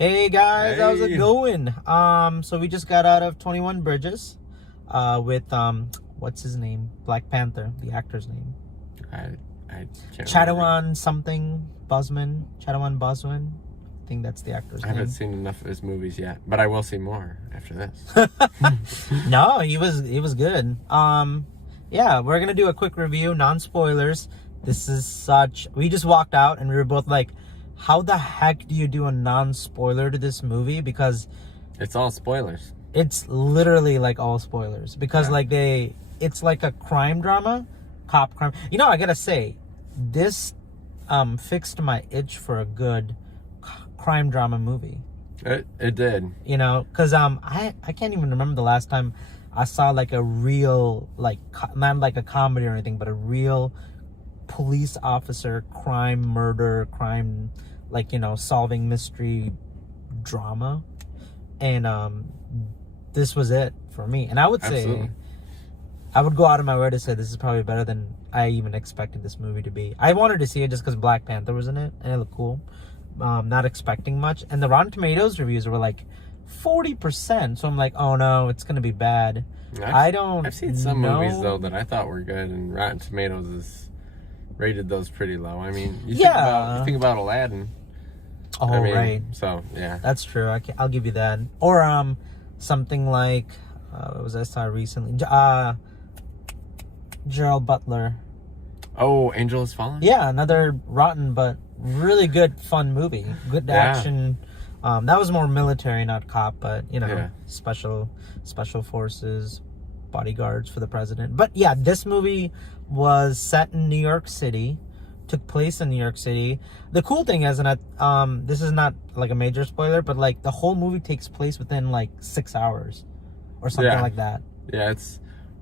Hey guys, how's it Hey. going? So we just got out of 21 Bridges, with what's his name? Black Panther, the actor's name. I can't remember. Chadwick something Boseman. Chadwick Boseman. I think that's the actor's I name. haven't seen enough of his movies yet, but I will see more after this. No, he was good. Yeah, we're gonna do a quick review, non-spoilers. We just walked out and we were both like, how the heck do you do a non-spoiler to this movie? Because It's all spoilers. it's literally like all spoilers. Because it's like a crime drama, cop crime. You know, I gotta say, this fixed my itch for a good crime drama movie. It did. You know, because I can't even remember the last time I saw like a real, like, not like a comedy or anything, but a real police officer crime, like, you know, solving mystery drama. And this was it for me. And I would say, Absolutely. I would go out of my way to say this is probably better than I even expected this movie to be. I wanted to see it just because Black Panther was in it and it looked cool. Not expecting much. And the Rotten Tomatoes reviews were like 40%. So I'm like, oh no, it's gonna be bad. I've seen some know. movies though that I thought were good, and Rotten Tomatoes has rated those pretty low. I mean, you think about Aladdin. Oh, I mean, right. So yeah, That's true. I'll give you that. Or something like what was I saw recently? Gerald Butler. Oh, Angel Has Fallen. Yeah, another rotten but really good, fun movie. Good action. That was more military, not cop, but you know, special forces, bodyguards for the president. But yeah, this movie was set in New York City. Took place in New York City. The cool thing is, and this is not like a major spoiler, but like the whole movie takes place within like 6 hours or something like that. Yeah,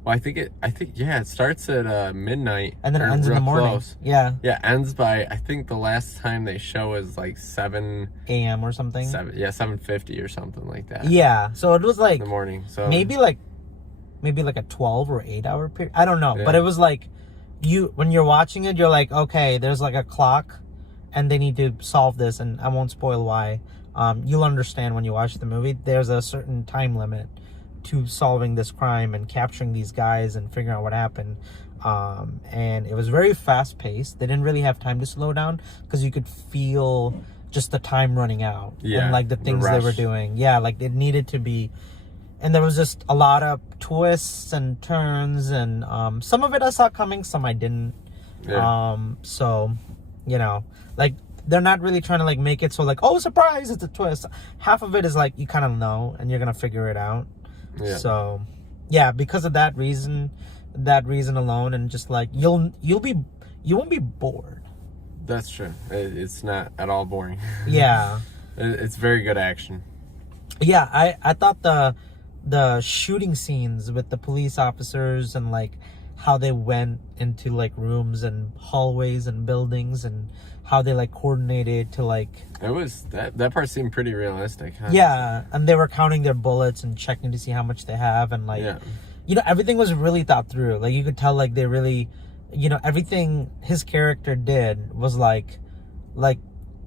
I think it starts at midnight And then it ends in the morning. Close. Yeah. Yeah, ends by, I think the last time they show is like 7 a.m. or something. 7:50 or something like that. Yeah. So it was like in the morning. So maybe like a 12 or 8 hour period. I don't know, but it was like when you're watching it, you're like, okay, there's like a clock and they need to solve this, and I won't spoil why. You'll understand when you watch the movie. There's a certain time limit to solving this crime and capturing these guys and figuring out what happened. And it was very fast paced. They didn't really have time to slow down because you could feel just the time running out and like the things they were doing. Yeah, like it needed to be. And there was just a lot of twists and turns, and some of it I saw coming, some I didn't. Yeah. So, you know, like they're not really trying to like make it so like, oh, surprise, it's a twist. Half of it is like you kind of know and you're gonna figure it out. Yeah. So, yeah, because of that reason alone, and just like you won't be bored. That's true. It's not at all boring. Yeah. It's very good action. Yeah, I thought the shooting scenes with the police officers and like how they went into like rooms and hallways and buildings and how they like coordinated to like It was that part seemed pretty realistic, huh? Yeah, and they were counting their bullets and checking to see how much they have, and like you know, everything was really thought through. Like you could tell like they really, you know, everything his character did was like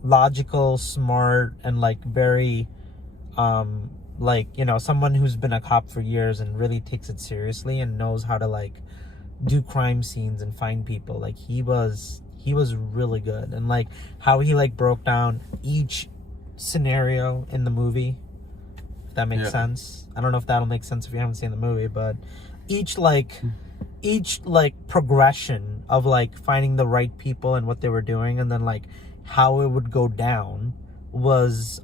logical, smart, and like very like, you know, someone who's been a cop for years and really takes it seriously and knows how to like do crime scenes and find people. Like he was really good, and like how he like broke down each scenario in the movie, if that makes sense. I don't know if that'll make sense if you haven't seen the movie, but each progression of like finding the right people and what they were doing, and then like how it would go down was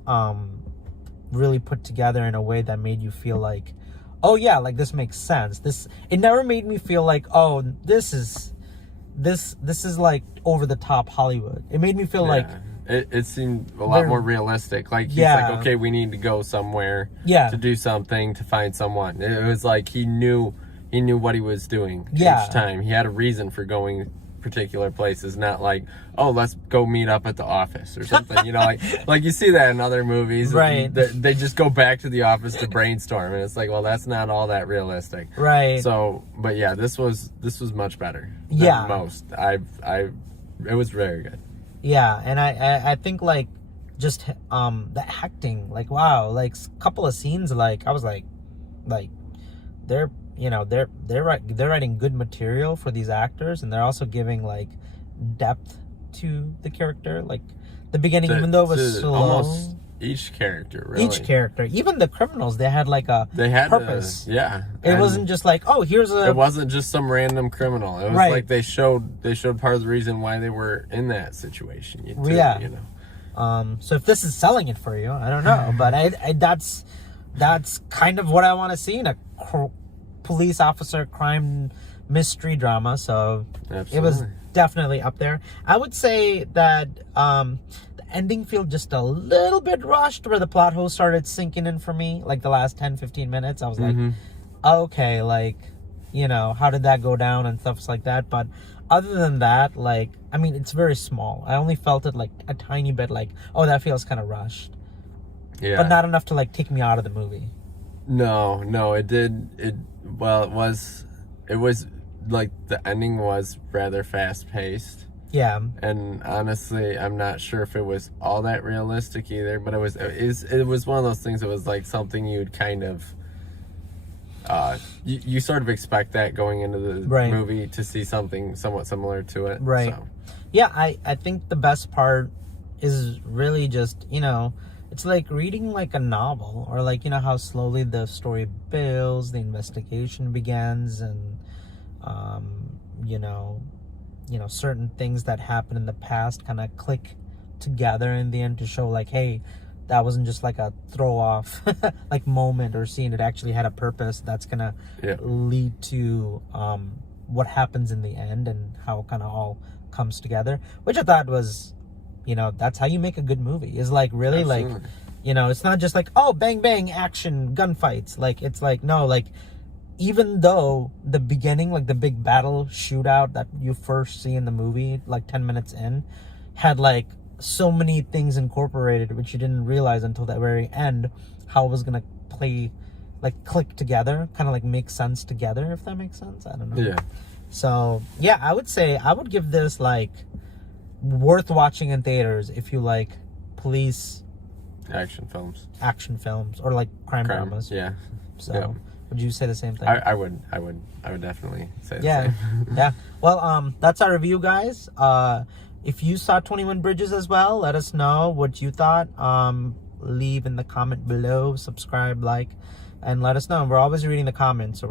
really put together in a way that made you feel like, oh yeah, like this makes sense. It never made me feel like, oh, this is like over the top Hollywood. It made me feel like it seemed a lot more realistic. Like he's like, okay, we need to go somewhere to do something, to find someone. It was like he knew what he was doing each time. He had a reason for going particular places, not like, oh, let's go meet up at the office or something. You know, like you see that in other movies, right? They just go back to the office to brainstorm, and it's like, well, that's not all that realistic, right? So, but yeah, this was much better than most. It was very good. Yeah, and I think like just the acting, like wow, like a couple of scenes, like I was like they're writing good material for these actors, and they're also giving like depth to the character. Like the beginning, even though it was slow, almost each character, really. Each character, even the criminals, they had like a purpose. It wasn't just like, oh, here's a. It wasn't just some random criminal. It was like they showed part of the reason why they were in that situation. Too, you know. So if this is selling it for you, I don't know, but I that's kind of what I want to see in a police officer crime mystery drama. So Absolutely. It was definitely up there. I would say that the ending felt just a little bit rushed, where the plot hole started sinking in for me, like the last 10-15 minutes. I was like, okay, like, you know, how did that go down and stuff like that. But other than that, like, I mean, it's very small. I only felt it like a tiny bit like, oh, that feels kind of rushed. Yeah. But not enough to like take me out of the movie. No, it did. It was like the ending was rather fast paced. Yeah. And honestly, I'm not sure if it was all that realistic either, but it was one of those things that was like something you'd kind of you sort of expect that going into the movie, to see something somewhat similar to it. Right. So. Yeah, I think the best part is really just, you know, it's like reading like a novel, or like, you know, how slowly the story builds, the investigation begins, and you know, certain things that happen in the past kind of click together in the end to show like, hey, that wasn't just like a throw off like moment or scene. It actually had a purpose that's gonna lead to what happens in the end, and how it kind of all comes together, which I thought was, you know, that's how you make a good movie, is like really Absolutely. Like, you know, it's not just like, oh, bang bang action gunfights. Like, it's like, no, like, even though the beginning, like the big battle shootout that you first see in the movie, like 10 minutes in, had like so many things incorporated, which you didn't realize until the very end, how it was gonna play, like click together, kind of like make sense together, if that makes sense. I don't know. Yeah. So yeah, I would say I would give this like worth watching in theaters if you like police action films, or like crime dramas. Yeah. So. Yeah. Would you say the same thing? I would definitely say the same. Yeah. Well, that's our review, guys. If you saw 21 Bridges as well, let us know what you thought. Leave in the comment below, subscribe, like, and let us know. We're always reading the comments, so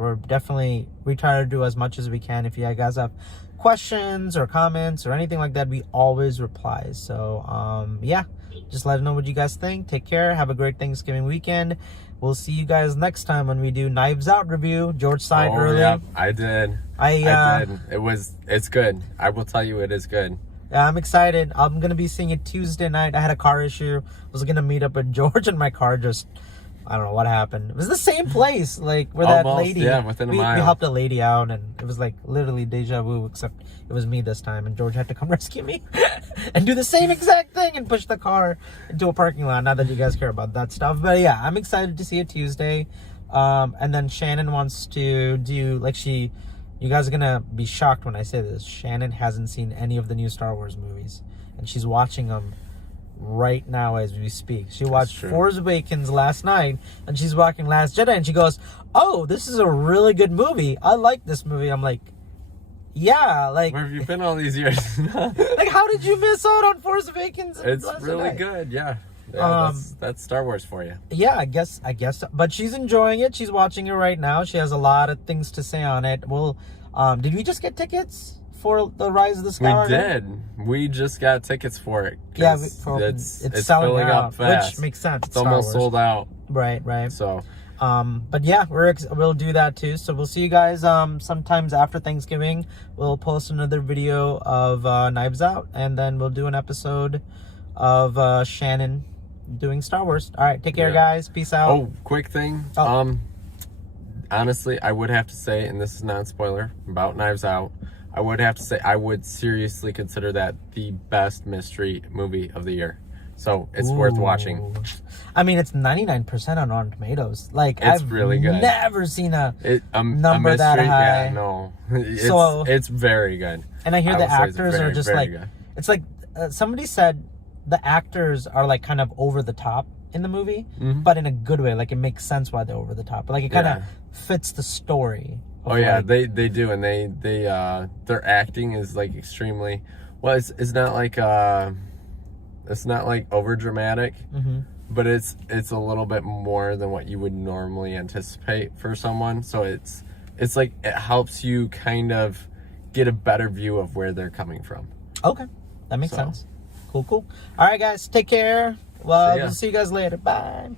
we try to do as much as we can. If you guys have questions or comments or anything like that, we always reply. So, yeah, just let us know what you guys think. Take care. Have a great Thanksgiving weekend. We'll see you guys next time when we do Knives Out review. George sighed early. Yeah, I did. I did. It's good. I will tell you, it is good. Yeah, I'm excited. I'm going to be seeing it Tuesday night. I had a car issue. I was going to meet up with George, and my car just, I don't know what happened. It was the same place, like where that lady. Yeah, within a mile. We helped a lady out, and it was like literally deja vu, except it was me this time, and George had to come rescue me and do the same exact thing and push the car into a parking lot. Not that you guys care about that stuff, but yeah, I'm excited to see it Tuesday. And then Shannon wants to do you guys are gonna be shocked when I say this. Shannon hasn't seen any of the new Star Wars movies, and she's watching them right now as we speak. She watched Force Awakens last night, and she's watching Last Jedi, and she goes, "Oh, this is a really good movie. I like this movie." I'm like, yeah, like, where have you been all these years? Like, how did you miss out on Force Awakens? It's really good, yeah. That's Star Wars for you. Yeah, I guess so. But she's enjoying it. She's watching it right now. She has a lot of things to say on it. Well, did we just get tickets for the Rise of the Skywalker? We did. We just got tickets for it. Yeah, it's selling filling out, up fast. which makes sense. It's almost sold out. Right. So, but yeah, we'll do that too. So we'll see you guys sometimes after Thanksgiving. We'll post another video of Knives Out, and then we'll do an episode of Shannon doing Star Wars. All right, take care, guys. Peace out. Oh, quick thing. Honestly, I would have to say, and this is not a spoiler about Knives Out, I would have to say I would seriously consider that the best mystery movie of the year. So it's worth watching. I mean, it's 99% on Rotten Tomatoes. Like, I've really good. Never seen a number mystery, that high. Yeah, no, it's very good. And I hear the actors are just like, good. It's like somebody said the actors are like kind of over the top in the movie, but in a good way. Like it makes sense why they're over the top. Like it kind of fits the story. Oh yeah, like, they do, and they their acting is like extremely well. It's not like over dramatic, but it's a little bit more than what you would normally anticipate for someone. So it's like it helps you kind of get a better view of where they're coming from. Okay, that makes sense. Cool. All right, guys, take care. Well, we'll see you guys later. Bye.